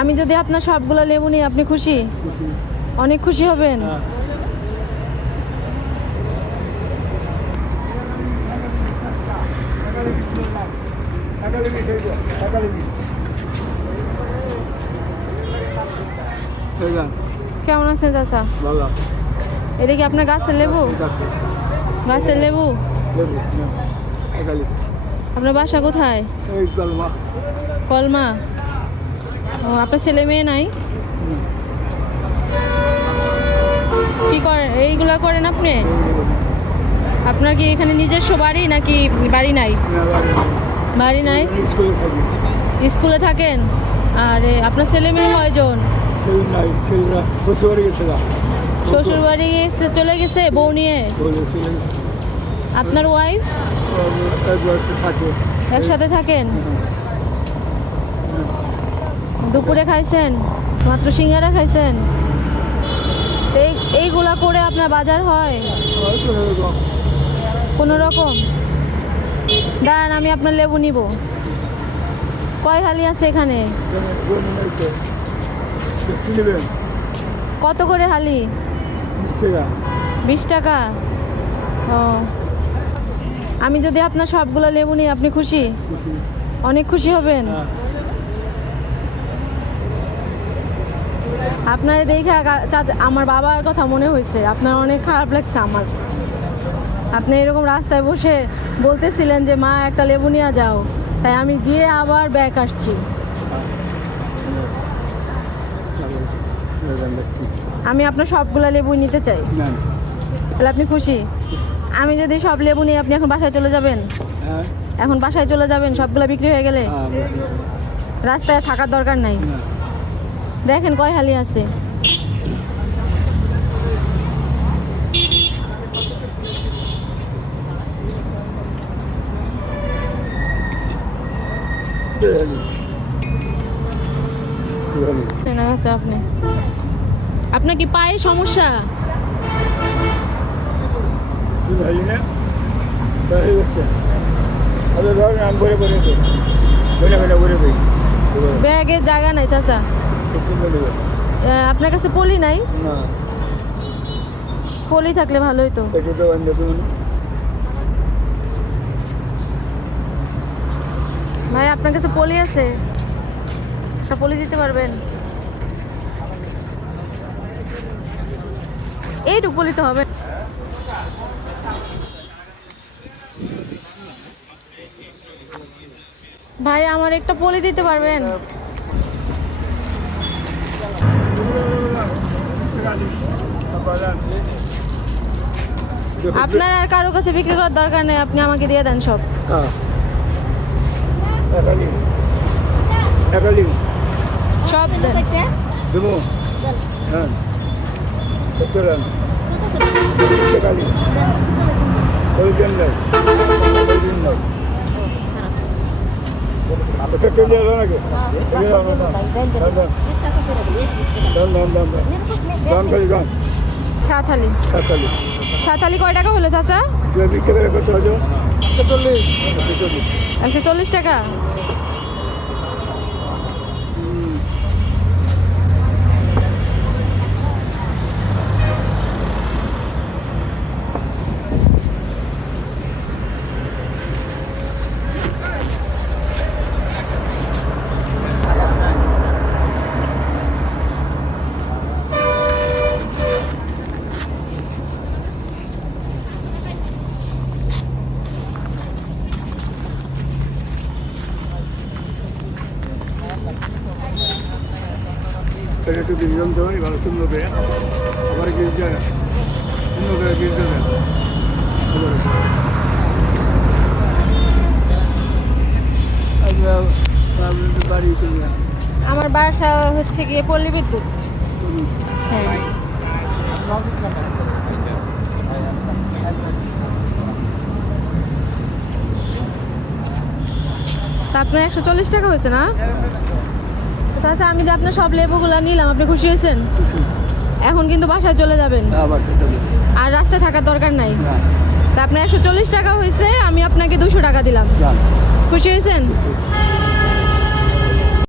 আমি যদি আপনার সবগুলো লেবু নিই আপনি খুশি? অনেক খুশি হবেন। কেমন আছেন চাচা? ভালো। এটা কি আপনার গাছের লেবু? গাছের লেবু। আপনার বাসা কোথায়? এই কলমা। কলমা। ও, আপনার ছেলে মেয়ে নাই? কি করেন এইগুলা করেন আপনি? আপনার কি এখানে নিজস্ব বাড়ি নাকি বাড়ি নাই? বাড়ি নাই, স্কুলে থাকেন। আর আপনার ছেলে মেয়ে কয়জন? শ্বশুর বাড়ি চলে গেছে বউ নিয়ে। আপনার ওয়াইফ একসাথে থাকেন? দুপুরে খাইছেন? মাত্র সিঙ্গারা খাইছেন? এইগুলা করে আপনার বাজার হয় কোনো রকম? দাঁড়ান, আমি আপনার লেবু নিব। কয় হালি আছে এখানে? কত করে হালি? 20 টাকা। ও, আমি যদি আপনার সবগুলো লেবু নিই আপনি খুশি? অনেক খুশি হবেন। আপনার দেখে আমার বাবার কথা মনে হয়েছে। আপনার অনেক খারাপ লাগছে আমার। আপনি এরকম রাস্তায় বসে বলতেছিলেন যে মা একটা লেবু নিয়ে যাও, তাই আমি দিয়ে আবার ব্যাক আসছি। আমি আপনার সবগুলা লেবু নিতে চাই। তাহলে আপনি খুশি? আমি যদি সব লেবু নিই আপনি এখন বাসায় চলে যাবেন? এখন বাসায় চলে যাবেন সবগুলা বিক্রি হয়ে গেলে? রাস্তায় থাকার দরকার নাই। দেখেন কয় হালি আছে। আপনি আপনার কি পায়ে সমস্যা? ব্যাগে জায়গা নাই চাচা। আপনার কাছে পলি নাই? পলি থাকলে ভালো হইতো। ভাই আপনার কাছে পলি আছে? সব পলি দিতে পারবেন? এইটুকু পলি তো হবে। ভাই আমার একটা পলি দিতে পারবেন? আপনার আর কারো কাছে বিক্রি করার দরকার নেই, আপনি আমাকে দিয়ে দেন সব। সব দেন। সাতহালি। সাতহালি কয় টাকা হলো চাচা? 140 টাকা। একটু বিজন দেবেন, ভালো সুন্দর করে আবার গির্জা সুন্দর করে গির্জা দেন। বাড়ি চলে আমার বাসা হচ্ছে গিয়ে পল্লী বিদ্যুৎ। হ্যাঁ। তা আপনার 140 টাকা হয়েছে না? আচ্ছা, আমি যে আপনার সব লেবুগুলো নিলাম, আপনি খুশি হয়েছেন? এখন কিন্তু বাসায় চলে যাবেন, আর রাস্তায় থাকার দরকার নাই। তা আপনার 140 টাকা হয়েছে, আমি আপনাকে 200 টাকা দিলাম। খুশি হয়েছেন?